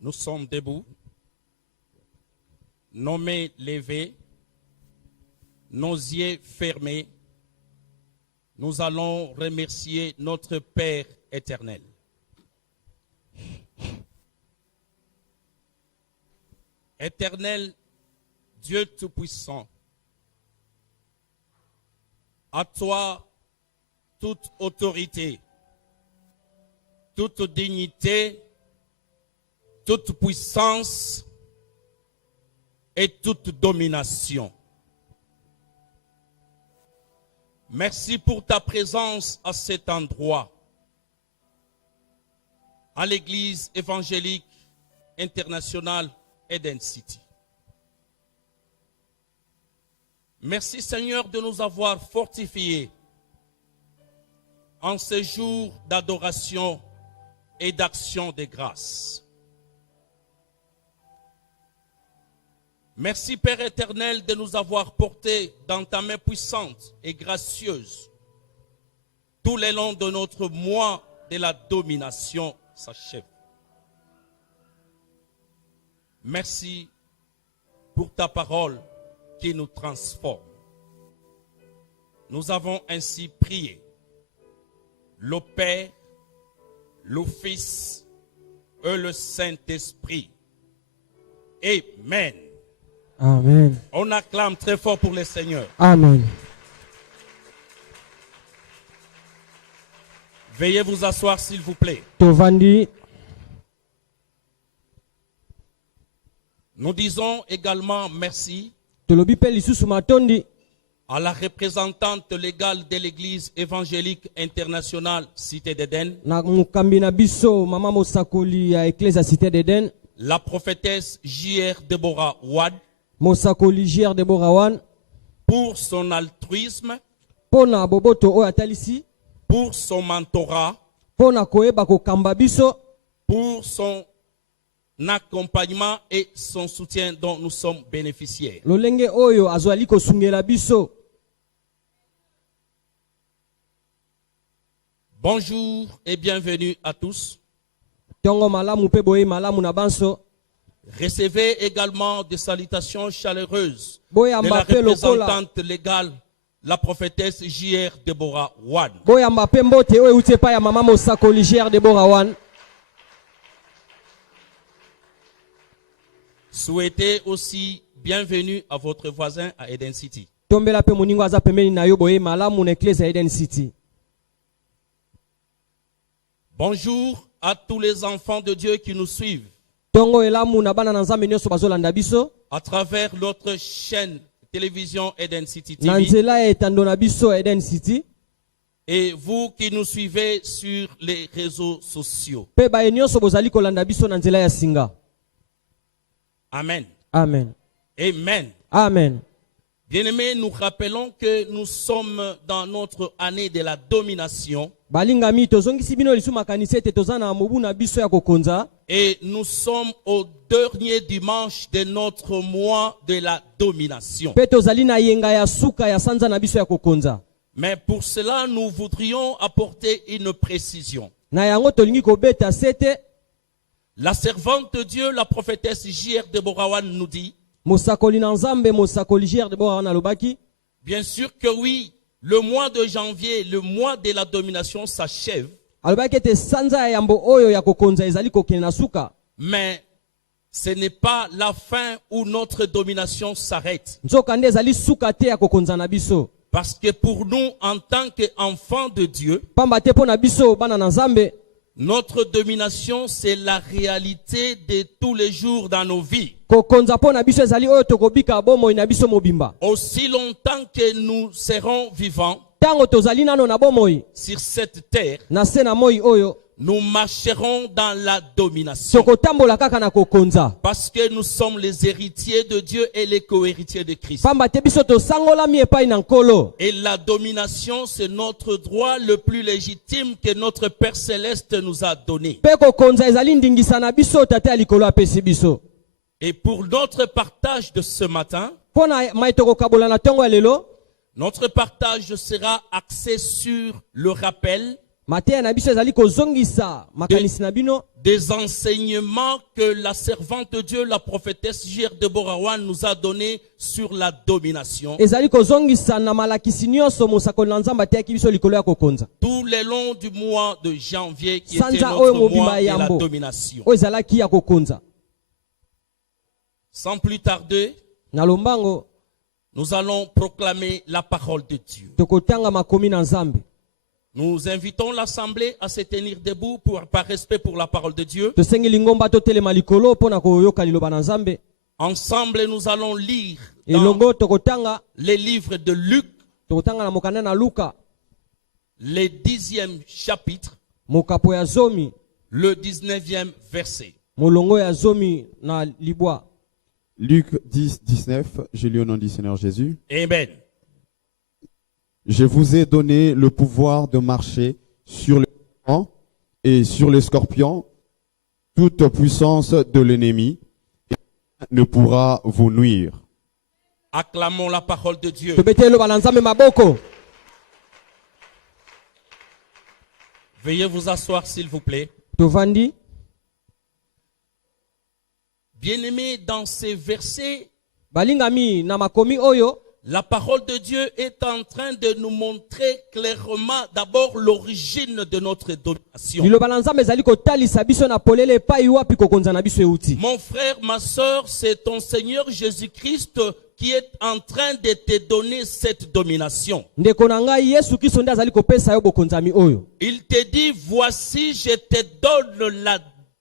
Nous sommes debout, nos mains levées, nos yeux fermés. Nous allons remercier notre Père éternel. Éternel Dieu Tout-Puissant, à toi toute autorité, toute dignité, toute puissance et toute domination. Merci pour ta présence à cet endroit, à l'église évangélique internationale Eden City. Merci Seigneur de nous avoir fortifiés en ce jour d'adoration et d'action de grâce. Merci Père éternel de nous avoir portés dans ta main puissante et gracieuse. Tout le long de notre mois de la domination s'achève. Merci pour ta parole qui nous transforme. Nous avons ainsi prié. Le Père, le Fils et le Saint-Esprit. Amen. Amen. On acclame très fort pour le Seigneur. Amen. Veuillez vous asseoir s'il vous plaît. Tovandi. Nous disons également merci Tolobi pe lisusu matondi. à la représentante légale de l'Église évangélique internationale Cité d'Éden, Na mukambi na biso mama mosakoli ya Ecclesia Cité d'Eden. la prophétesse J.R. Deborah Wad, Mosakoli J.R. Deborah Wan. pour son altruisme, Pona boboto oyo atalisi. pour son mentorat, Pona koyeba kokamba biso. pour son accompagnement et son soutien dont nous sommes bénéficiaires. Lolenge oyo azwali kosungela biso. Bonjour et bienvenue à tous. Tongo malamu pe boye malamu na banso. Recevez également des salutations chaleureuses Boya de la mbape lokola. représentante légale, la prophétesse J.R. Deborah Wan. Boya mbape mbote oyo uti epai ya mama mosakoli J.R. Deborah Wan. Souhaitez aussi bienvenue à votre voisin à Eden City. Tombela pe moningo aza pembeni na yo boye malamu na Ecclesia Eden City. Bonjour à tous les enfants de Dieu qui nous suivent Tongo elamu na bana na nzambe nyonso bazolanda biso. à travers notre chaîne télévision Eden City Na TV. nzela ya etando na biso Eden City. Et vous qui nous suivez sur les réseaux sociaux. Pe baye nyonso bozali kolanda biso na nzela ya singa. Amen. Amen. Amen. Amen. Bien-aimés, nous rappelons que nous sommes dans notre année de la domination. Balingami tozongisi bino lisu makanisi ete toza na mobu na biso ya kokonza. Et nous sommes au dernier dimanche de notre mois de la domination. Pe tozali na yenga ya suka ya sanza na biso ya kokonza. Mais pour cela, nous voudrions apporter une précision. Na yango tolingi kobeta sete. La servante de Dieu, la prophétesse J.R. Deborah Wan nous dit, Mosakoli na nzambe mosakoli J.R. Deborah Wan alobaki. bien sûr que oui, le mois de janvier, le mois de la domination s'achève, Alobaki ete sanza ya yambo oyo ya kokonza ezali kokende na suka. mais ce n'est pas la fin où notre domination s'arrête. Nzoka nde ezali suka te ya kokonza na biso. Parce que pour nous, en tant qu'enfants de Dieu, Pamba te po na biso bana na nzambe. notre domination, c'est la réalité de tous les jours dans nos vies. Kokonza po na biso ezali oyo tokobika bomoi na biso mobimba. Aussi longtemps que nous serons vivants Tango tozali nano na bomoi sur cette terre, na se na moi oyo nous marcherons dans la domination. tokotambola kaka na kokonza. Parce que nous sommes les héritiers de Dieu et les co-héritiers de Christ. Pamba te biso tosangola mi epai na nkolo. Et la domination, c'est notre droit le plus légitime que notre Père Céleste nous a donné. Pe kokonza ezali ndingisa na biso tate ya likolo apesi biso. Et pour notre partage de ce matin, Po na mai tokokabola na tongo ya lelo. notre partage sera axé sur le rappel mateya na biso ezali kozongisa makanisi na bino des enseignements que la servante de Dieu, la prophétesse J.R. Deborah Wan nous a donnés sur la domination. ezali kozongisa na malakisi nyonso mosakoli na nzambe ateyaki biso likolo ya kokonza Tout le long du mois de janvier qui était sanza oyo notre mois mobimba de ya la yambo domination. oyo ezalaki ya kokonza. Sans plus tarder, Na lombango nous allons proclamer la parole de Dieu. tokotanga makomi na nzambe. Nous invitons l'assemblée à se tenir debout par respect pour la parole de Dieu. Tosengi lingomba totelema likolo mpona koyoka liloba na nzambe. Ensemble, nous allons lire dans Elongo tokotanga les livres de Luc, tokotanga na mokanda na Luka le 10e chapitre, mokapo ya zomi le 19e verset. molongo ya zomi na libwa. Luc 10, 19, je lis au nom du Seigneur Jésus. Amen. Je vous ai donné le pouvoir de marcher sur les serpents et sur les scorpions, toute puissance de l'ennemi ne pourra vous nuire. Acclamons la parole de Dieu. Tobete eloba na nzambe maboko. Veuillez vous asseoir s'il vous plaît. Tovandi Bien-aimés, dans ces versets, balingami na makomi oyo la parole de Dieu est en train de nous montrer clairement d'abord l'origine de notre domination. liloba na nzambe ezali kotalisa biso na polele epai wapi kokonza na biso euti. Mon frère, ma soeur, c'est ton Seigneur Jésus-Christ qui est en train de te donner cette domination. Ndeko na ngai Yesu Kristo nde azali kopesa yo bokonzami oyo. Il te dit, voici, je te donne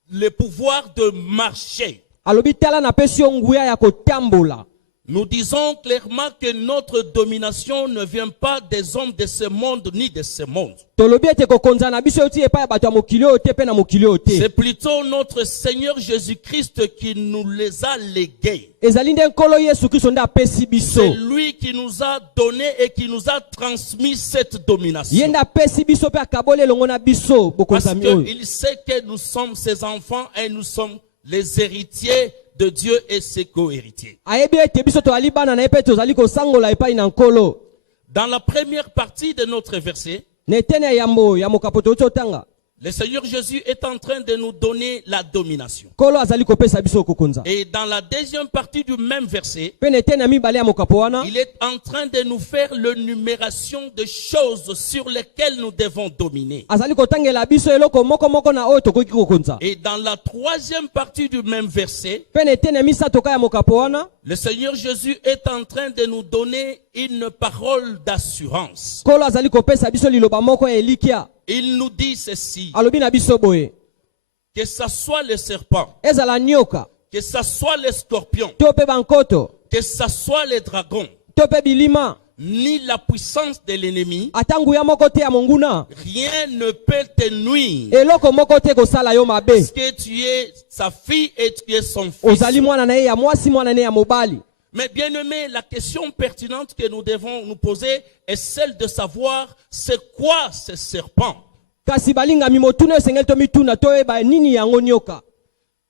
le pouvoir de marcher. Alobi tala na pesi yo nguya ya kotambola. Nous disons clairement que notre domination ne vient pas des hommes de ce monde ni de ce monde. Tolobi ete kokonza na biso euti epai ya bato ya mokili oyo te pe na mokili oyo te. C'est plutôt notre Seigneur Jésus-Christ qui nous les a légués. Ezali nde nkolo Yesu Kristo nde apesi biso. C'est lui qui nous a donné et qui nous a transmis cette domination. Ye nde apesi biso pe akaboli elongo na biso Parce bokonzami oyo. qu'il sait que nous sommes ses enfants et nous sommes les héritiers de Dieu et ses co-héritiers. Ayebi ete biso toali bana na ye pe tozali kosangola epai na nkolo. Dans la première partie de notre verset, Na eteni ya yambo ya mokapo toyoti otanga. le Seigneur Jésus est en train de nous donner la domination. Nkolo azali kopesa biso kokonza. Et dans la deuxième partie du même verset, Pe na eteni ya mibale ya mokapo wana il est en train de nous faire l'énumération de choses sur lesquelles nous devons dominer. azali kotangela biso eloko moko moko na oyo tokoki kokonza. Et dans la troisième partie du même verset, Pe na eteni ya misato ka ya mokapo wana le Seigneur Jésus est en train de nous donner une parole d'assurance. nkolo azali kopesa biso liloba moko ya elikia. Il nous dit ceci, Alobi na biso boye. que ce soit le serpent, Ezala nyoka, que ce soit les scorpions, to pe bankoto, que ce soit les dragons, to pe bilima, ni la puissance de l'ennemi, ata nguya moko te ya monguna, rien ne peut te nuire. eloko moko te kosala yo mabe. Parce que tu es sa fille et tu es son fils. Ozali mwana na ye ya mwasi, mwana na ye ya mobali. Mais bien aimé, la question pertinente que nous devons nous poser est celle de savoir c'est quoi ce serpent. Kasi balingami motuna esengeli tomituna toyeba nini yango nyoka.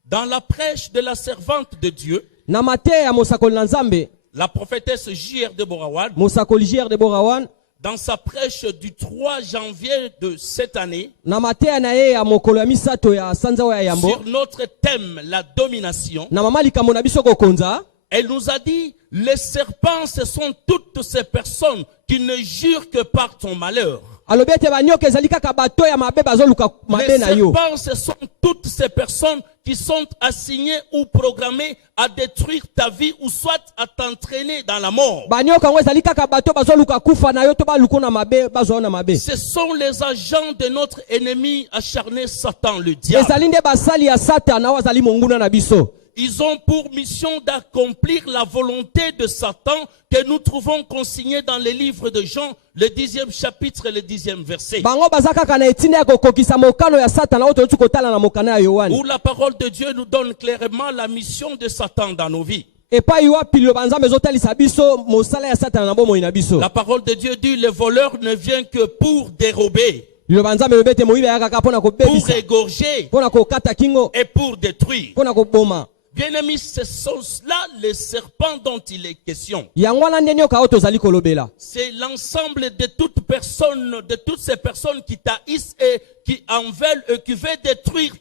Dans la prêche de la servante de Dieu, Na mateya ya mosakoli na nzambe, la prophétesse J.R. Deborah Wan, mosakoli J.R. Deborah Wan, dans sa prêche du 3 janvier de cette année, na mateya na ye ya mokolo ya misato ya sanza oyo ya yambo, sur notre thème, la domination, na mama likambo na biso kokonza, elle nous a dit, les serpents, ce sont toutes ces personnes qui ne jurent que par ton malheur. alobi ete banyoka ezali kaka bato ya mabe bazoluka Les mabe na yo. serpents, ce sont toutes ces personnes qui sont assignées ou programmées à détruire ta vie ou soit à t'entraîner dans la mort. Banyoka yango ezali kaka bato bazoluka kufa na yo to baluku na mabe bazwa na mabe. Ce sont les agents de notre ennemi acharné Satan, le diable. Ezali nde basali ya Satana oyo azali monguna na biso. Ils ont pour mission d'accomplir la volonté de Satan que nous trouvons consignée dans les livres de Jean, le 10e chapitre et le 10e verset. Bango baza kaka na etinda ya kokokisa mokano ya Satana oyo toyuti kotala na mokano ya Yohane. Où la parole de Dieu nous donne clairement la mission de Satan dans nos vies. Epai wapi liloba nzambe ezotalisa biso mosala ya Satana na bomoi na biso. La parole de Dieu dit, le voleur ne vient que pour dérober, Liloba nzambe elobi ete moyibi ayaka kaka mpona pour kobebisa, égorger mpona kokata kingo, et pour détruire. mpona koboma. Bien-aimés, ce sont là les serpents dont il est question. yango wana nde nyoka oyo tozali kolobela. C'est l'ensemble de toutes personnes, de toutes ces personnes qui taillissent et qui en veulent et qui veulent détruire.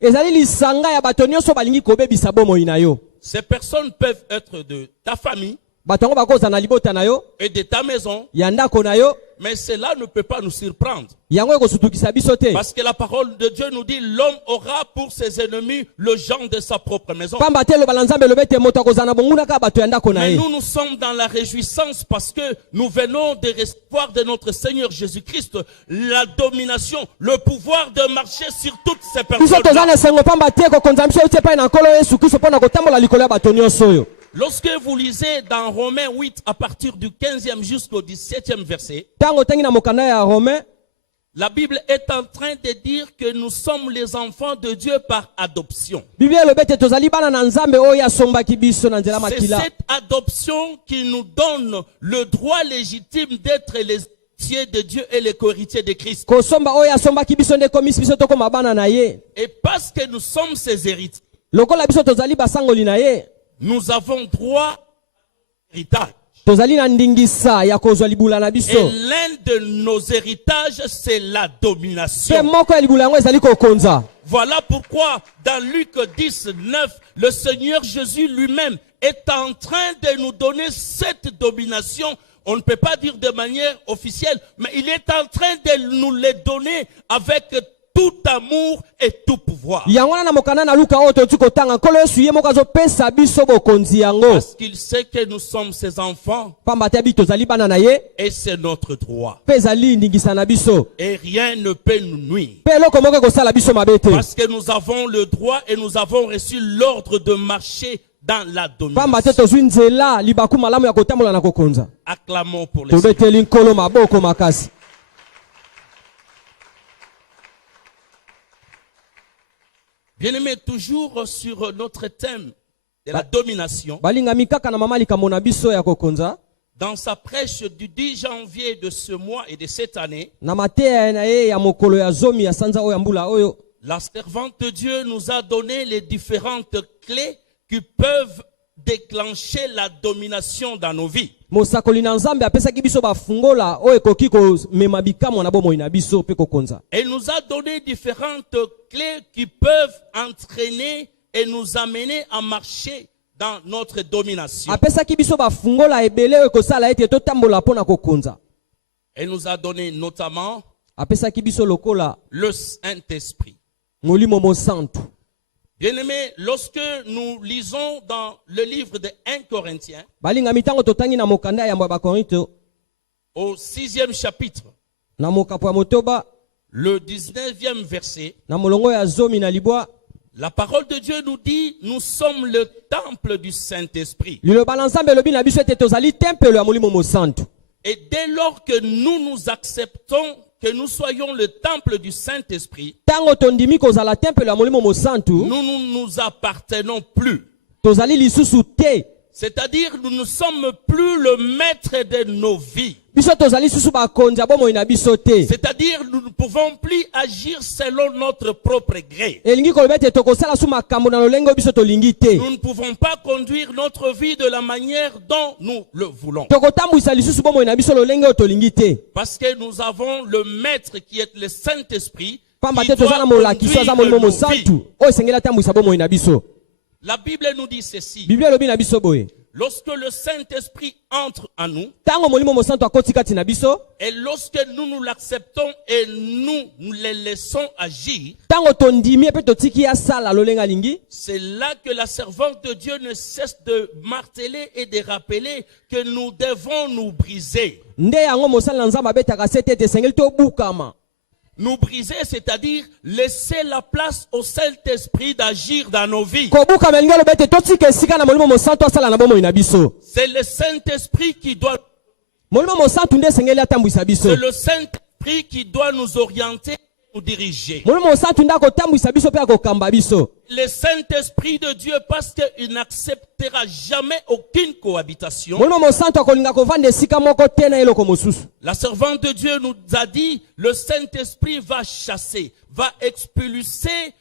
Ezali lisanga ya bato nyonso balingi kobebisa bomoi na yo. Ces personnes peuvent être de ta famille Bato yango bakozala na libota na yo, et de ta maison, ya ndako na yo, mais cela ne peut pas nous surprendre. yango ekosutukisa biso te. Parce que la parole de Dieu nous dit l'homme aura pour ses ennemis le genre de sa propre maison. Pamba te loba la Nzambe elobi ete moto akozala na bonguna kaka bato ya ndako na Mais ye. nous sommes dans la réjouissance parce que nous venons de recevoir de notre Seigneur Jésus-Christ la domination, le pouvoir de marcher sur toutes ces Biso personnes. tozala na esengo pamba te kokonza biso euti epai na nkolo Yesu Kristo mpo na kotambola likolo ya bato nyonso oyo. Lorsque vous lisez dans Romains 8 à partir du 15e jusqu'au 17e verset, Tango otangi na mokanda ya Romain, la Bible est en train de dire que nous sommes les enfants de Dieu par adoption. Biblia elobi ete tozali bana na Nzambe oyo asombaki biso na nzela C'est makila. cette adoption qui nous donne le droit légitime d'être les héritiers de Dieu et les co-héritiers de Christ. Kosomba oyo asombaki biso nde komisi biso tokoma bana na ye. Et parce que nous sommes ses héritiers, Lokola biso tozali basangoli na ye, nous avons droit à l'héritage. tozali na ndingisa ya kozwa libula na Et biso. l'un de nos héritages, c'est la Pe domination. moko ya libula yango ezali kokonza. Voilà pourquoi dans Luc 10, 9, le Seigneur Jésus lui-même est en train de nous donner cette domination. On ne peut pas dire de manière officielle, mais il est en train de nous les donner avec tout amour et tout pouvoir. Yango wana na mokanda na Luka oyo toti kotanga nkolo Yesu ye moko azopesa biso bokonzi yango. Parce qu'il sait que nous sommes ses enfants Pamba te abi tozali bana na ye, et c'est notre droit. pe ezali ndingisa na biso. Et rien ne peut nous nuire. Pe eloko moko ekosala biso mabe te. Parce que nous avons le droit et nous avons reçu l'ordre de marcher dans la Pamba te domination. tozwi nzela libaku malamu ya kotambola na kokonza. Acclamons pour les Seigneurs. Tobeteli nkolo maboko makasi. Bien-aimés, toujours sur notre thème de la domination, Balingami kaka na mama likambo na biso ya kokonza. dans sa prêche du 10 janvier de ce mois et de cette année, Na mateya na ye ya mokolo ya zomi ya sanza oyo ya mbula oyo. la servante de Dieu nous a donné les différentes clés qui peuvent déclencher la domination dans nos vies. Mosakoli na Nzambe apesaki biso bafungola oyo ekoki komema bikamwa na bomoi na biso pe kokonza. Elle nous a donné différentes clés qui peuvent entraîner et nous amener à marcher dans notre domination. Apesaki biso bafungola ebele oyo ekosala ete totambola mpo na kokonza. Elle nous a donné notamment Apesaki biso lokola le Saint-Esprit. molimo mosantu. Bien-aimés, lorsque nous lisons dans le livre de 1 Corinthiens, Balingami tango totangi na mokanda ya Bakorinto au 6e chapitre, na mokapo ya motoba le 19e verset, na molongo ya zomi na libwa, la parole de Dieu nous dit, nous sommes le temple du Saint-Esprit. liloba na Nzambe elobi na biso ete tozali tempelo ya molimo mosantu. Et dès lors que nous nous acceptons que nous soyons le temple du Saint-Esprit, Tango tondimi kozala tempelo ya molimo mosantu, nous ne nous appartenons plus. tozali lisusu te. C'est-à-dire, nous ne sommes plus le maître de nos vies. Biso tozali lisusu bakonzi ya bomoi na biso te. C'est-à-dire, nous ne pouvons plus agir selon notre propre gré. Elingi koloba ete tokosala su makambo na lolenge oyo biso tolingi te. Nous ne pouvons pas conduire notre vie de la manière dont nous le voulons. Tokotambwisa lisusu bomoi na biso lolenge oyo tolingi te. Parce que nous avons le maître qui est le Saint-Esprit Pamba qui te doit tozala molakisi aza molimo conduire nos vies. mosantu oyo esengeli atambwisa bomoi na biso. La Bible nous dit ceci. Biblia elobi na biso boye. Lorsque le Saint-Esprit entre en nous, Tango molimo mosantu akoti kati na biso, et lorsque nous l'acceptons et nous le laissons agir, tango tondimi epe totiki asala lolenge alingi, c'est là que la servante de Dieu ne cesse de marteler et de rappeler que nous devons nous briser. nde yango mosala na Nzambe abetaka sete ete esengeli tobukama. Nous briser, c'est-à-dire laisser la place au Saint-Esprit d'agir dans nos vies. Kobukama elingi aloba ete totika esika na molimo mosantu asala na bomoi na biso. C'est le Saint-Esprit qui doit, Molimo mosantu nde esengeli atambwisa biso. c'est le Saint-Esprit qui doit nous orienter, nous diriger. Molimo mosantu nde akotambwisa biso pe akokamba biso. Le Saint-Esprit de Dieu, parce qu'il n'acceptera jamais aucune cohabitation. Molimo mosantu akolinga kovanda esika moko te na eloko mosusu. La servante de Dieu nous a dit, le Saint-Esprit va chasser, va expulser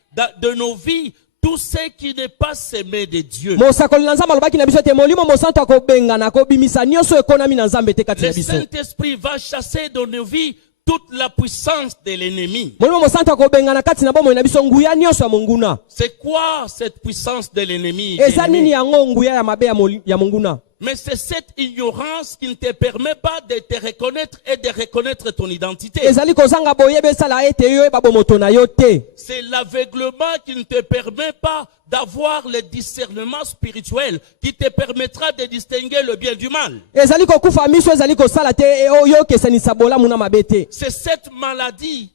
de nos vies tout ce qui n'est pas semé de Dieu. mosakoli na nzambe alobaki na biso ete molimo mosantu akobengana akobimisa nyonso ekonami na nzambe te kati Le na biso. Saint-Esprit va chasser dans nos vies toute la puissance de l'ennemi. molimo mosantu akobengana kati na bomoi na biso nguya nyonso ya monguna. C'est quoi cette puissance de l'ennemi? eza bien-aimé? nini yango nguya ya mabe ya monguna? Mais c'est cette ignorance qui ne te permet pas de te reconnaître et de reconnaître ton identité. ezali kozanga boyeba esala ete yo oyeba bomoto na yo te. C'est l'aveuglement qui ne te permet pas d'avoir le discernement spirituel qui te permettra de distinguer le bien du mal. ezali kokufa miso ezali kosala te oyo okesanisa bolamu na mabe te. C'est cette maladie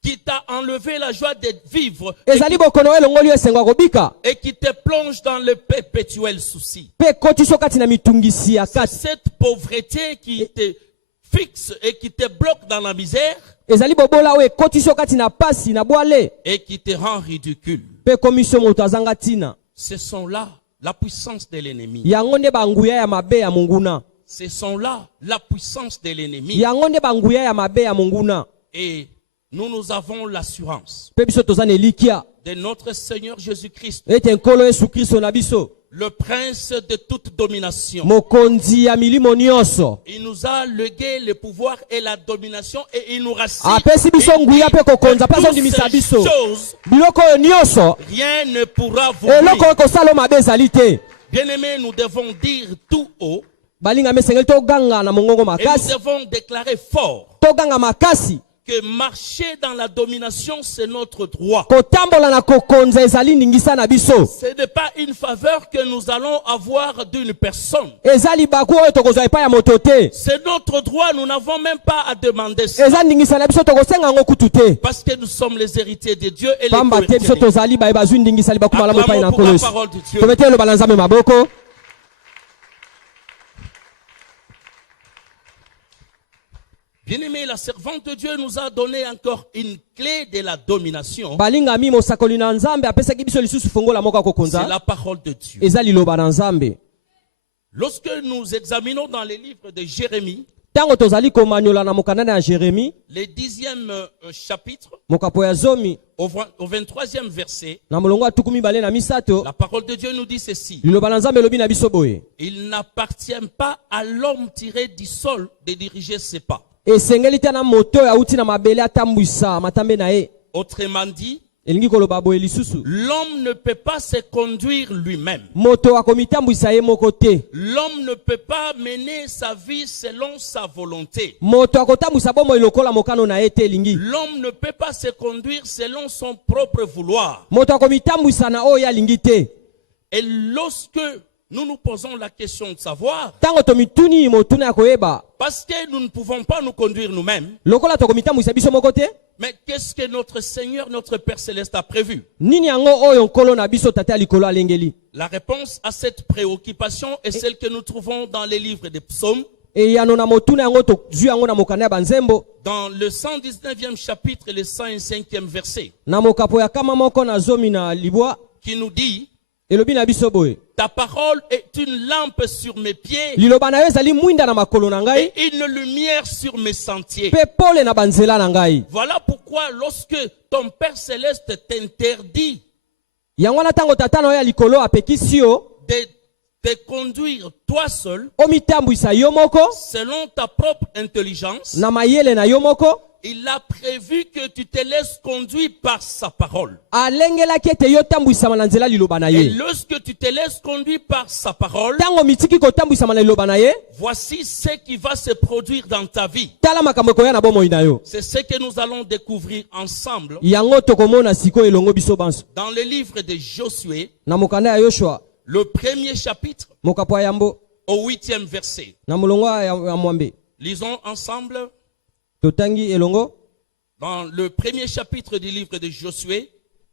qui t'a enlevé la joie de vivre ezali bokono elongoli esengo kobika et qui te plonge dans le perpétuel souci. pe kotiso kati na mitungisi ya C'est kati. cette pauvreté qui te fixe et qui te bloque dans la misère ezali bobola oyo ekotiso kati na pasi na bwale et qui te rend ridicule. pe komisio moto azanga tina. Ce sont là la puissance de l'ennemi. yango nde banguya ya mabe ya monguna. Ce sont là la puissance de l'ennemi. yango nde banguya ya mabe ya monguna. Et nous avons l'assurance pe biso toza na elikia de notre Seigneur Jésus-Christ, ete nkolo yesu kristo na biso le prince de toute domination. mokonzi ya milimo nyonso Il nous a légué le pouvoir et la domination et il nous rassure. apesi biso nguya mpe kokonza mpe azondimisa biso choses, biloko oyo nyonso rien ne pourra vous eloko nuire. oyo kosala mabe ezali te. Bien-aimés, nous devons dire tout haut balingami esengeli toganga na mongongo et nous makasi devons déclarer fort toganga makasi que marcher dans la domination, c'est notre droit. kotambola na kokonza ezali ningisa na biso. Ce n'est pas une faveur que nous allons avoir d'une personne. eza libaku oyo tokozwa epai ya moto te. C'est notre droit, nous n'avons même pas à demander ça. eza ndingisa na biso tokosenga yango kutu te. Parce que nous sommes les héritiers de Dieu et les pamba te biso co-héritiers. tozali baye bazwi ndingisa libaku malamu epai na Acclamons pour nkolo la yesu. parole de Dieu. tomete eloba na nzambe maboko. Bien-aimé, la servante de Dieu nous a donné encore une clé de la domination. balingami mosakoli na nzambe apesaki biso lisusu fongola moko ya C'est kokonza. la parole de Dieu. eza liloba na nzambe. Lorsque nous examinons dans les livres de Jérémie, ntango tozali komanyola na mokanda ya Jérémi le 10e chapitre, mokapo ya zomi au 23e verset, na molongo ya tuku mibale na misato la parole de Dieu nous dit ceci. liloba na nzambe elobi na biso boye Il n'appartient pas à l'homme tiré du sol de diriger ses pas. esengeli te na moto oyo awuti na mabele atambwisa matambe na ye. Autrement dit, elingi koloba boye lisusu l'homme ne peut pas se conduire lui-même. moto akomitambwisa ye moko te. L'homme ne peut pas mener sa vie selon sa volonté. moto akotambwisa bomoi lokola mokano na ye te elingi. L'homme ne peut pas se conduire selon son propre vouloir. moto akomitambwisa na oyo alingi te. Et lorsque nous nous posons la question de savoir, ntango tomituni motuna ya koyeba parce que nous ne pouvons pas nous conduire nous-mêmes, lokola tokomitambwisa biso moko te, mais qu'est-ce que notre Seigneur, notre Père Céleste a prévu? nini yango oyo nkolo na biso tata ya likolo alengeli. La réponse à cette préoccupation est celle que nous trouvons dans les livres des psaumes, eyano na motuna yango tozwi yango na mokanda ya banzembo dans le 119e chapitre et le 105e verset, na mokapo ya kama moko na zomi na libwa qui nous dit: elobi na biso boye ta parole est une lampe sur mes pieds liloba na yo ezali mwinda na makolo na et ngai une lumière sur mes sentiers. mpe pole na banzela na ngai. Voilà pourquoi lorsque ton Père Céleste t'interdit yango wana ntango tata na yo ya likolo apekisi yo de te conduire toi seul, omitambwisa yo moko selon ta propre intelligence, na mayele na yo moko, il a prévu que tu te laisses conduire par sa parole. alengelaki ete yo tambwisama na nzela liloba na Et ye. lorsque tu te laisses conduire par sa parole, ntango mitiki kotambwisama na liloba na ye, voici ce qui va se produire dans ta vie. tala makambo ekoya na bomoi na yo. C'est ce que nous allons découvrir ensemble yango tokomona sikoyo elongo biso banso dans le livre de Josué, na mokanda ya yoshua le premier chapitre mokapo ya yambo au 8e verset. na molongo ya mwambe. Lisons ensemble totangi elongo dans le premier chapitre du livre de Josué,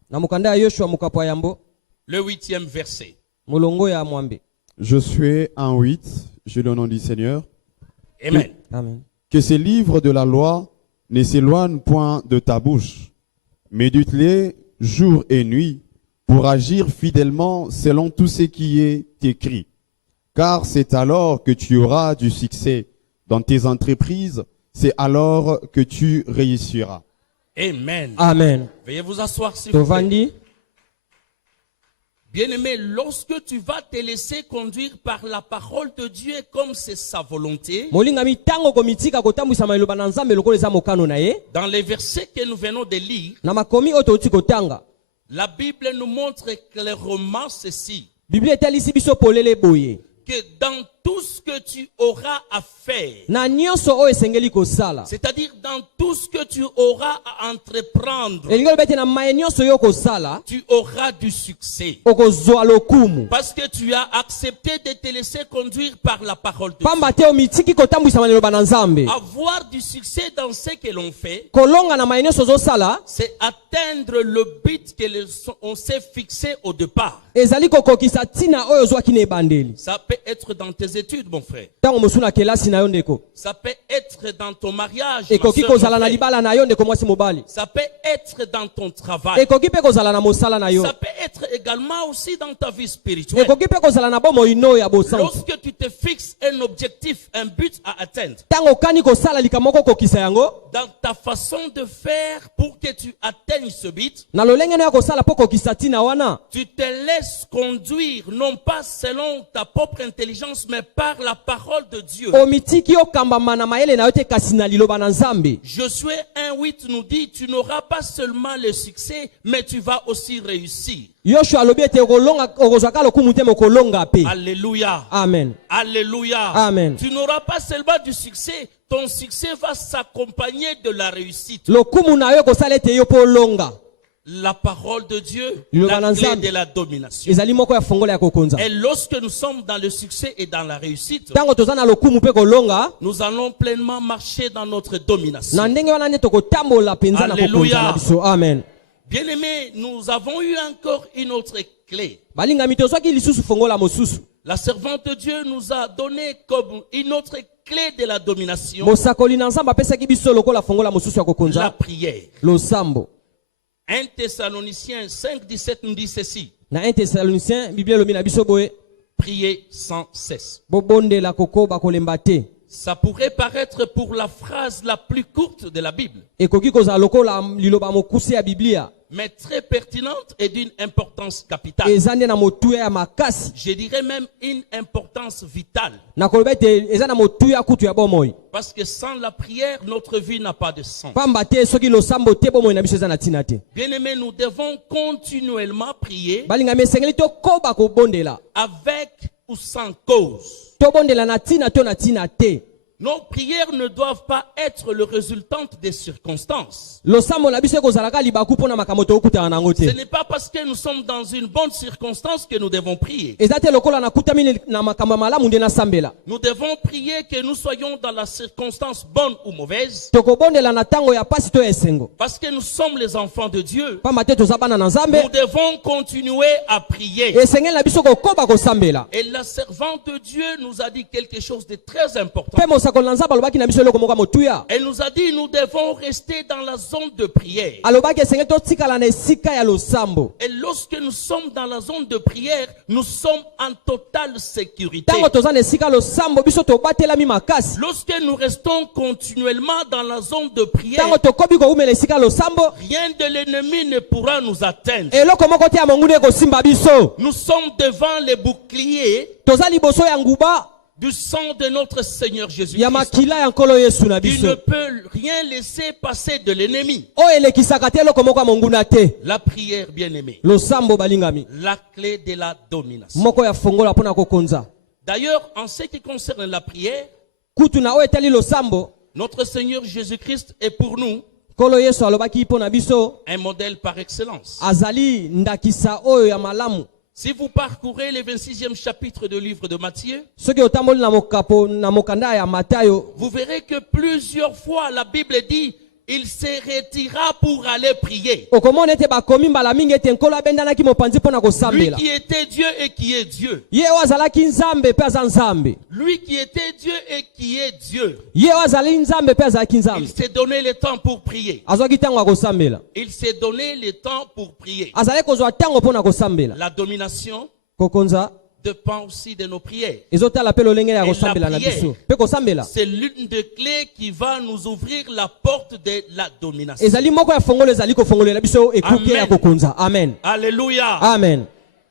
na mokanda ya yoshua mokapo ya yambo le 8e verset. molongo ya mwambe. Josué 1:8, je le nom du Seigneur. Amen. Amen. Que ces livres de la loi ne s'éloignent point de ta bouche. Médite-les jour et nuit pour agir fidèlement selon tout ce qui est écrit. Car c'est alors que tu auras du succès dans tes entreprises, c'est alors que tu réussiras. Amen. Amen. Veuillez vous asseoir s'il vous plaît. tovandi Bien-aimé, lorsque tu vas te laisser conduire par la parole de Dieu comme c'est sa volonté, molingami tango komitika kotambwisa maloba na Nzambe lokola eza mokano na ye dans les versets que nous venons de lire, na makomi oyo touti kotanga la Bible nous montre clairement ceci, Biblia etalisi biso polele boye que dans tout ce que tu auras à faire, na nyonso oyo esengeli kosala c'est-à-dire dans tout ce que tu auras à entreprendre, elingi lobete na maye nyonso yo kosala tu auras du succès. okozwa lokumu Parce que tu as accepté de te laisser conduire par la parole de Dieu. pamba te omitiki kotambwisa maloba na Nzambe Avoir du succès dans ce que l'on fait, kolonga na maye nyonso ozosala c'est atteindre le but que on s'est fixé au départ. ezali kokokisa ntina oyo ozwaki na ebandeli Ça peut être dans tes études, mon frère. ntango mosu na kelasi na yo ndeko Ça peut être dans ton mariage, ma ekoki sœur, mon kozala na frère. libala na yo ndeko mwasi mobali Ça peut être dans ton travail. ekoki mpe kozala na mosala na yo Ça peut être également aussi dans ta vie spirituelle. ekoki mpe kozala na bomoi no ya bosantu Lorsque tu te fixes un objectif, un but à atteindre, ntango okani kosala likambo moko okokisa yango dans ta façon de faire pour que tu atteignes ce but, na lolenge no ya kosala mpo okokisa ntina wana tu te laisses conduire non pas selon ta propre intelligence, mais par la parole de Dieu. omitiki okambama na mayele na yo te kasi na liloba na Nzambe. Josué 1:8 nous dit, tu n'auras pas seulement le succès, mais tu vas aussi réussir. Yoshua alobi ete okozwaka lokumu te mokolonga pe. Alléluia. Amen. Alléluia. Amen. Tu n'auras pas seulement du succès, ton succès va s'accompagner de la réussite. Lokumu na yo kosala ete yo mpo olonga. La parole de Dieu, Le la clé bananzambe. de la domination. Ezali moko ya fongola ya kokonza. Et lorsque nous sommes dans le succès et dans la réussite, Tango toza na lokumu pe kolonga, nous allons pleinement marcher dans notre domination. na ndenge wana nde tokotambola penza na Alléluia. kokonza na biso. Amen. Bien-aimés, nous avons eu encore une autre clé. Balingami tozwaki lisusu fongola mosusu. La servante de Dieu nous a donné comme une autre clé de la domination, Mosakoli na Nzambe apesaki biso lokola fongola mosusu ya la kokonza. prière. Losambo. 1 Thessaloniciens 5:17 nous dit ceci, Na 1 Thessaloniciens, Biblia lobi na biso boye. priez sans cesse. Bobondela kokoba kolemba te. Ça pourrait paraître pour la phrase la plus courte de la Bible, Ekoki kozala lokola liloba mokuse ya Biblia. mais très pertinente et d'une importance capitale. Eza nde na motuya ya makasi. Je dirais même une importance vitale. Na koloba ete eza na motuya kutu ya bomoi. Parce que sans la prière, notre vie n'a pas de sens. Pamba te soki losambo te bomoi na biso eza na ntina te. Bien-aimés, nous devons continuellement prier Balingami esengeli tokoba kobondela. avec ou sans cause. Tobondela na ntina to na ntina te. Nos prières ne doivent pas être le résultat des circonstances. Losambo na biso ekozalaka libaku mpona makambo tokutana nango Ce te. n'est pas parce que nous sommes dans une bonne circonstance que nous devons prier. Eza te lokola nakutami na makambo ya malamu nde nasambela. Nous devons prier que nous soyons dans la circonstance bonne ou mauvaise, Tokobondela na tango ya pasi to ya esengo. parce que nous sommes les enfants de Dieu. Pamba te toza bana na Nzambe. Nous devons continuer à prier. Esengeli na biso kokoba kosambela. Et la servante de Dieu nous a dit quelque chose de très important. Pe mosakoli na Nzambe alobaki na biso eloko moko ya motuya. Elle nous a dit nous devons rester dans la zone de prière. Alobaki esengeli totikala na esika ya losambo. Et lorsque nous sommes dans la zone de prière, nous sommes en totale sécurité. Tango toza na esika losambo biso tobatelami makasi. Lorsque nous restons continuellement dans la zone de prière, Tango tokobi koumela esika losambo, rien de l'ennemi ne pourra nous atteindre. eloko moko te ya monguna ekosimba biso. Nous sommes devant les boucliers Toza liboso ya nguba du sang de notre Seigneur ya Jésus-Christ. makila ya nkolo Yesu na Tu biso. ne peux rien laisser passer de l'ennemi. Oyo elekisaka te eloko moko ya monguna te. La prière, bien-aimée, Losambo balingami. la clé de la domination. Moko ya fongola mpona kokonza. D'ailleurs, en ce qui concerne la prière, Kutu na oyo etali losambo, notre Seigneur Jésus-Christ est pour nous nkolo Yesu alobaki mpona biso un modèle par excellence. azali ndakisa oyo ya malamu. Si vous parcourez le 26e chapitre du livre de Matthieu, Soki otamboli na mokapo na mokanda ya Matayo, vous verrez que plusieurs fois la Bible dit il se retira pour aller prier. okomona ete bakomi mbala mingi ete nkolo abendanaki mopanzi mpona Lui kosambela. qui était Dieu et qui est Dieu. Ye oyo azalaki nzambe mpe aza nzambe. Lui qui était Dieu et qui est Dieu. Ye oyo azali nzambe mpe azalaki Il nzambe. s'est donné le temps pour prier. Azwaki ntango ya kosambela. Il s'est donné le temps pour prier. Azali kozwa ntango mpona kosambela. La domination Kokonza dépend aussi de nos prières. ezotala mpe lolenge ya Et la kosambela na prière. biso. Mpe kosambela C'est l'une des clés qui va nous ouvrir la porte de la domination. ezali moko ya fongolo ezali kofongolela biso ekuke Amen. ya kokonza. Amen. Alléluia. Amen.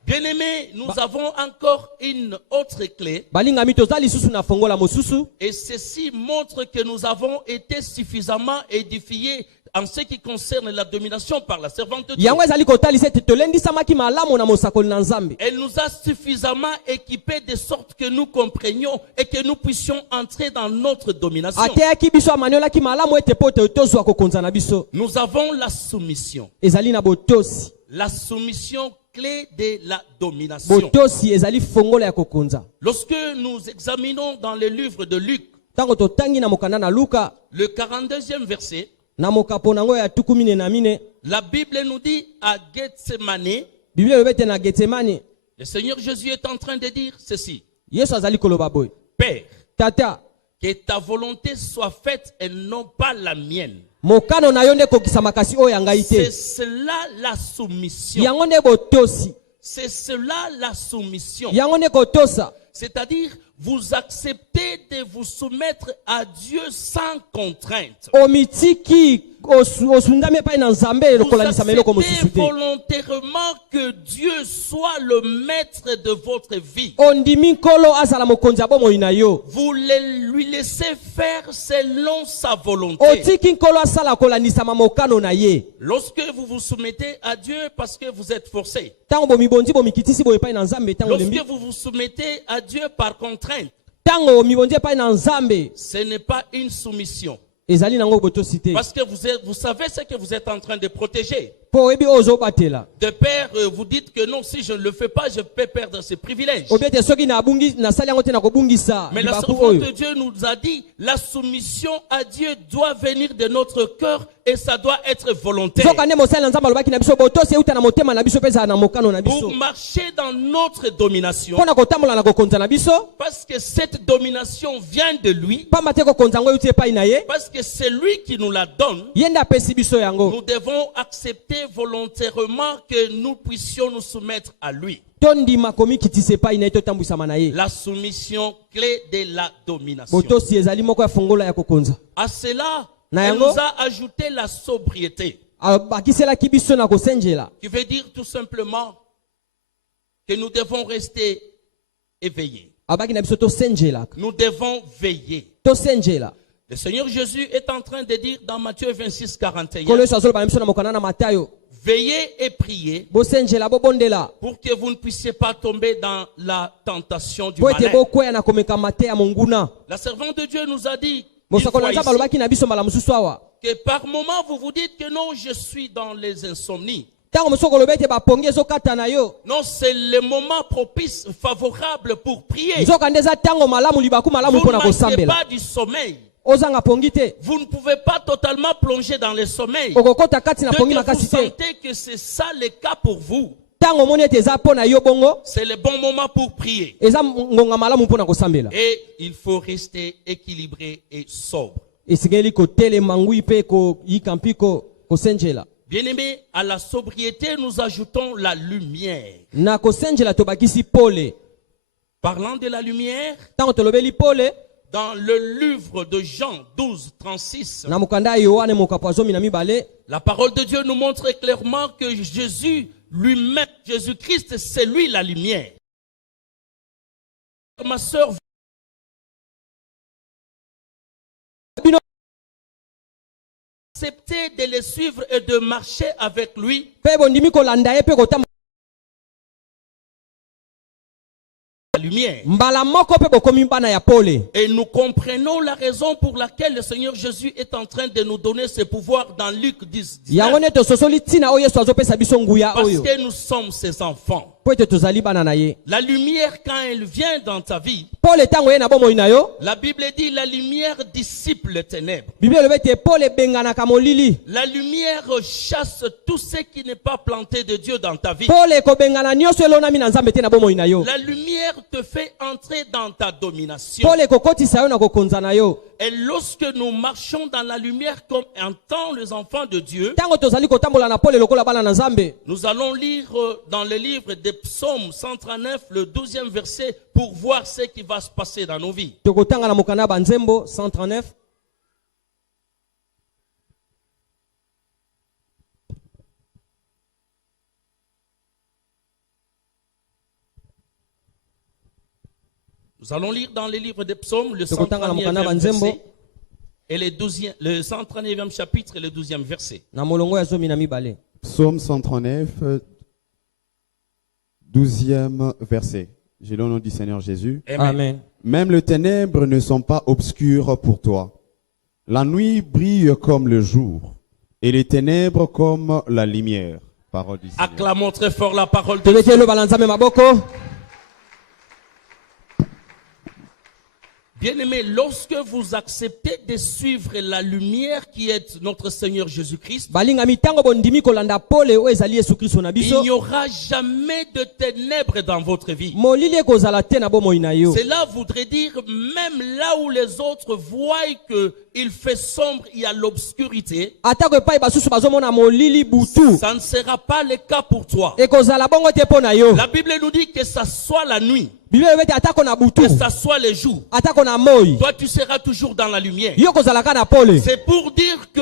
Bien-aimés, nous avons encore une autre clé. balingami toza lisusu na fongola mosusu Et ceci montre que nous avons été suffisamment édifiés en ce qui concerne la domination par la servante de Dieu. yango ezali kotalisa ete tolendisamaki malamu na mosakoli na nzambe. Elle nous a suffisamment équipés de sorte que nous comprenions et que nous puissions entrer dans notre domination. ateyaki biso amaniolaki malamu ete po te tozwa kokonza na biso. Nous avons la soumission. ezali na botosi. La soumission clé de la domination. botosi ezali fongola ya kokonza. Lorsque nous examinons dans le livre de Luc, ntango totangi na mokanda na luka le 42e verset, na mokapo nango ya tuku mine na mine, la Bible nous dit à Gethsemane, biblia elobi ete na getsemani le Seigneur Jésus est en train de dire ceci: yesu azali koloba boye, Père, tata que ta volonté soit faite et non pas la mienne. mokano na yo nde ekokisama kasi oyo ya ngai C'est te. cela la soumission. yango nde botosi. C'est cela la soumission. yango nde kotosa. C'est-à-dire, vous acceptez de vous soumettre à Dieu sans contrainte. omitiki osundami epai na nzambe Vous lokolalisama eloko acceptez mosusu te. volontairement que Dieu soit le maître de votre vie. ondimi nkolo azala mokonzi ya bomoi na yo. Vous lui laissez faire selon sa volonté. otiki nkolo asala kolandisama mokano na ye. Lorsque vous vous soumettez à Dieu parce que vous êtes forcé. ntango bomibondi bomikitisi boye epai na nzambe ntango olembi. Lorsque vous vous soumettez à Dieu par contrainte, ntango omibondi epai na nzambe ce n'est pas une soumission. ezali nango botosi te. Parce que vous savez ce que vous êtes en train de protéger. po oyebi oyo ozobatela. De père, vous dites que non, si je ne le fais pas, je peux perdre ce privilège. obi ete soki nasali yango te nakobungisa Mais la libaku servante oyo. de Dieu nous a dit, la soumission à Dieu doit venir de notre cœur et ça doit être volontaire. soka nde mosali na nzambe alobaki na biso botosi euta na motema na biso mpe ezala na mokano na biso. Pour marcher dans notre domination, mpo na kotambola na kokonza na biso. parce que cette domination vient de lui, pamba te kokonza yango euti epai na ye. parce que c'est lui qui nous la donne, ye nde apesi biso yango. nous devons accepter volontairement que nous puissions nous soumettre à lui. tondima komikitisa epai na ye totambwisama na ye. La soumission clé de la domination. botosi ezali moko ya fongola ya kokonza. À cela, Na elle yango? nous a ajouté la sobriété, abakiselaki biso na kosenjela. qui veut dire tout simplement que nous devons rester éveillés. abaki na biso tosenjelaka. Nous devons veiller. tosenjela. Le Seigneur Jésus est en train de dire dans Matthieu 26, 41, nkolo yesu azoloba na biso na mokanda na matayo. veillez et priez bosenjela bobondela. pour que vous ne puissiez pas tomber dans la tentation du po ete malin. bokwea na komekama te ya monguna. La servante de Dieu nous a dit une mosakoli fois na nzambe ici, alobaki na biso mbala mosusu awa. que par moment vous vous dites que non, je suis dans les insomnies. ntango mosusu okoloba ete bapongi ezokata na yo. Non, c'est le moment propice, favorable pour prier. nzoka nde eza ntango malamu libaku malamu Vous mpo ne na manquez kosambela. pas du sommeil. ozanga pongi te. Vous ne pouvez pas totalement plonger dans le sommeil. okokota kati na Dès pongi que vous makasi te. sentez que c'est ça le cas pour vous, ntango omoni ete eza mpo na yo bongo. c'est le bon moment pour prier. eza ngonga malamu mpo na kosambela. Et il faut rester équilibré et sobre. esengeli kotelema ngwi mpe koyika mpi kosenjela. Bien-aimés, à la sobriété, nous ajoutons la lumière. na kosenjela tobakisi pole. Parlant de la lumière, ntango tolobeli pole dans le livre de Jean 12, 36, na mokanda ya yohane mokapo ya 12, la parole de Dieu nous montre clairement que Jésus lui-même, Jésus-Christ, c'est lui la lumière. Ma sœur, accepter de le suivre et de marcher avec lui, mpe bondimi kolanda ye mpe kotambola la lumière. mbala moko mpe bokomi bana ya pole. Et nous comprenons la raison pour laquelle le Seigneur Jésus est en train de nous donner ce pouvoir dans Luc 10, 19. yango nde tososoli ntina oyo yesu azopesa biso nguya Parce oyo que nous sommes ses enfants. mpo ete tozali bana na ye. La lumière, quand elle vient dans ta vie, pole ntango ye na bomoi na yo. la Bible dit la lumière dissipe les ténèbres. biblia elobi ete pole ebenganaka molili. La lumière chasse tout ce qui n'est pas planté de Dieu dans ta vie. pole ekobengana nyonso elonami na nzambe te na bomoi na yo. La lumière te fait entrer dans ta domination. pole ekokotisa yo na kokonza na yo. Et lorsque nous marchons dans la lumière comme en tant les enfants de Dieu, ntango tozali kotambola na pole lokola bana na nzambe. nous allons lire dans le livre des psaumes 139, le 12e verset, pour voir ce qui va se passer dans nos vies. tokotanga na mokanda ya banzembo 139. Nous allons lire dans les livres des psaumes le Tokotanga na 139e mokanda banzembo verset et le 139e chapitre et le 12e verset. na molongo ya zomi na mibale. Psaume 139, 12e verset. J'ai le nom du Seigneur Jésus. Amen. Amen. Même les ténèbres ne sont pas obscures pour toi. La nuit brille comme le jour, et les ténèbres comme la lumière. Parole du Seigneur. Acclamons très fort la parole de Tobete Dieu. lo balanzame maboko. Bien-aimés, lorsque vous acceptez de suivre la lumière qui est notre Seigneur Jésus-Christ, Balinga mitango bondimi kolanda pole o ezali Yesu Kristo na il biso. n'y aura jamais de ténèbres dans votre vie. Molili ekozala te na bomoi na yo. Cela voudrait dire, même là où les autres voient qu'il fait sombre, il y a l'obscurité, Atako epai basusu bazomona molili butu. ça ne sera pas le cas pour toi. Ekozala bongo te po na yo. La Bible nous dit que ça soit la nuit, Bible ebete atako na butu. que ça soit le jour. Atako na moi. Toi, tu seras toujours dans la lumière. Yo kozalaka na pole. C'est pour dire que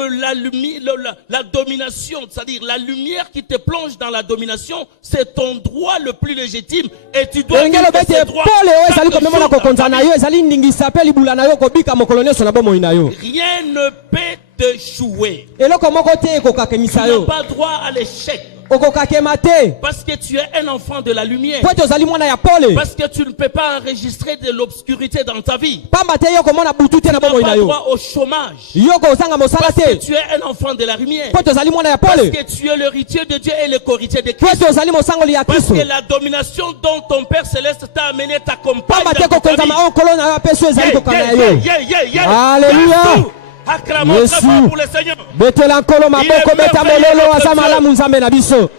la domination, c'est-à-dire la lumière qui te plonge dans la domination, c'est ton droit le plus légitime et tu dois Engelo vivre bete ce droit pole o chaque ezali jour komema na dans ta kokonza na vie. yo ezali ndingisa pe libula na yo kobika mokolo nyonso na bomoi na yo. Rien ne peut te jouer. Eloko moko te Tu ekokakemisa n'as yo. pas droit à l'échec Okokakema te. parce que tu es un enfant de la lumière. Po ete ozali mwana ya pole. Parce que tu ne peux pas enregistrer de l'obscurité dans ta vie. Pamba te yo komona butu te na Tu n'as bomoi na pas yo. droit au chômage. Yo kozanga mosala Parce que te. tu es un enfant de la lumière. Po ete ozali mwana ya Parce pole. que tu es l'héritier de Dieu et le co-héritier de Po Christ. ete ozali mosangoli ya Parce Kristo. que la domination dont ton Père Céleste t'a amené t'accompagne Pamba te dans ta kokonza vie. maonkolo na yo apeso ezali Yeah, kokanga yeah, yo. yeah, yeah, yeah. Alléluia. Yesu. Acclamons Yesu. très fort pour le Seigneur. Betela nkolo maboko beta mololo aza malamu nzambe na biso.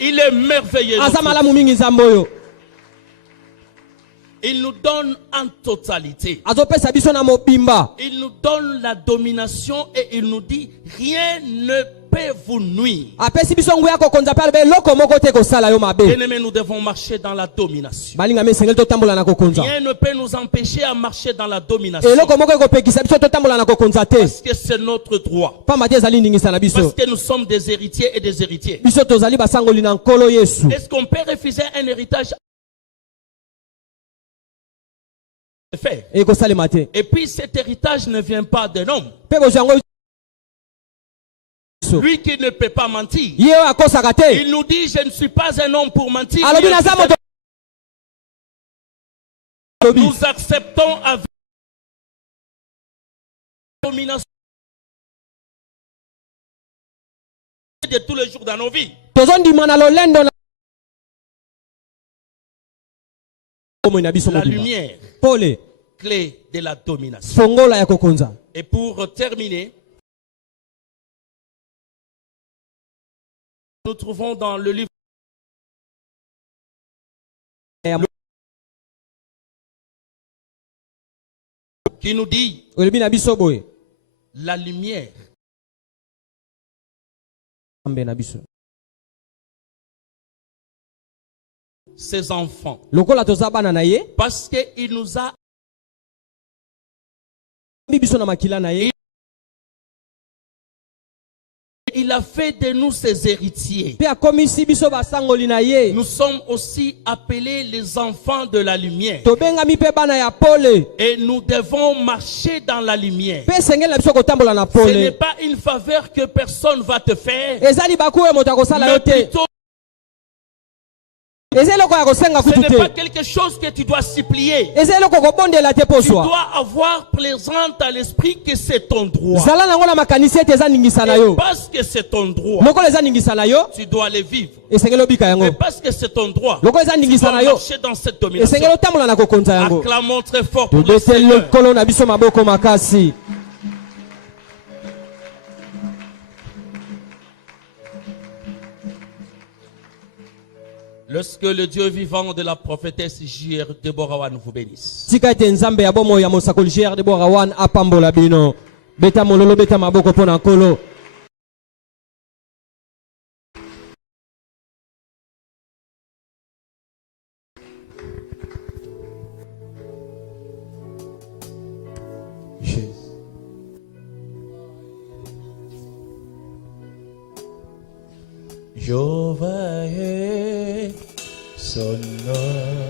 Il est merveilleux. Aza notre malamu mingi nzambe oyo. Il nous donne en totalité. Azopesa biso na mobimba. Il nous donne la domination et il nous dit rien ne peut vous nuire. Apesi biso nguya kokonza pe albe loko moko te kosala yo mabe. Bien-aimés, nous devons marcher dans la domination. Balinga mesengeli totambola na kokonza. Rien ne peut nous empêcher à marcher dans la domination. Eloko moko ekopekisa biso totambola na kokonza te. Parce que c'est notre droit. Pamba te ezali ndingisa na Parce biso. que nous sommes des héritiers et des héritiers. Biso tozali basangoli na nkolo Yesu. Est-ce qu'on peut refuser un héritage fait? Ekosalema te. Et puis cet héritage ne vient pas d'un homme. Pe bozwa yango Lui qui ne peut pas mentir. ye oyo akosaka te. Il nous dit, je ne suis pas un homme pour mentir. Alobi naza moto. Alobi. Nous acceptons avec domination de tous les jours dans nos vies. Tozondima na lolendo na bomoi na biso La mobimba. lumière, Pole. clé de la domination. Fongola ya kokonza. Et pour terminer, nous trouvons dans le livre qui nous dit Olobi na biso boye. la lumière Ambe na biso. ses enfants. Lokola toza bana na ye. Parce qu'il nous a Biso na makila na ye. il a fait de nous ses héritiers. Pe akomisi biso basangoli na ye. Nous sommes aussi appelés les enfants de la lumière. Tobengami pe bana ya pole. Et nous devons marcher dans la lumière. Pe sengeli na biso kotambola na Ce n'est pole. pas une faveur que personne va te faire. Ezali bakuwe moto akosala yo Mais te. plutôt, Eza eloko ya kosenga ce kutu n'est pas te. quelque chose que tu dois supplier. Eza eloko kobondela te Tu poswa. dois avoir présente à l'esprit que c'est ton droit. Zala nango na makanisi ete eza ningisa na Et yo. parce que c'est ton droit, Lokola eza ningisa na yo, tu dois le vivre. esengeli obika Et yango. parce que c'est ton droit, Lokola eza tu ningisa dois na yo, marcher dans cette domination. esengeli otambola na kokonza yango. Acclamons très fort pour le Tobete Seigneur. lokolo na biso maboko makasi. Lorsque le Dieu vivant de la prophétesse J.R. Deborah vous bénisse. Tika ete nzambe ya bomoi ya mosakoli J.R. Deborah wan apambola bino. Beta mololo beta maboko pona nkolo. Jéhovah est son nom.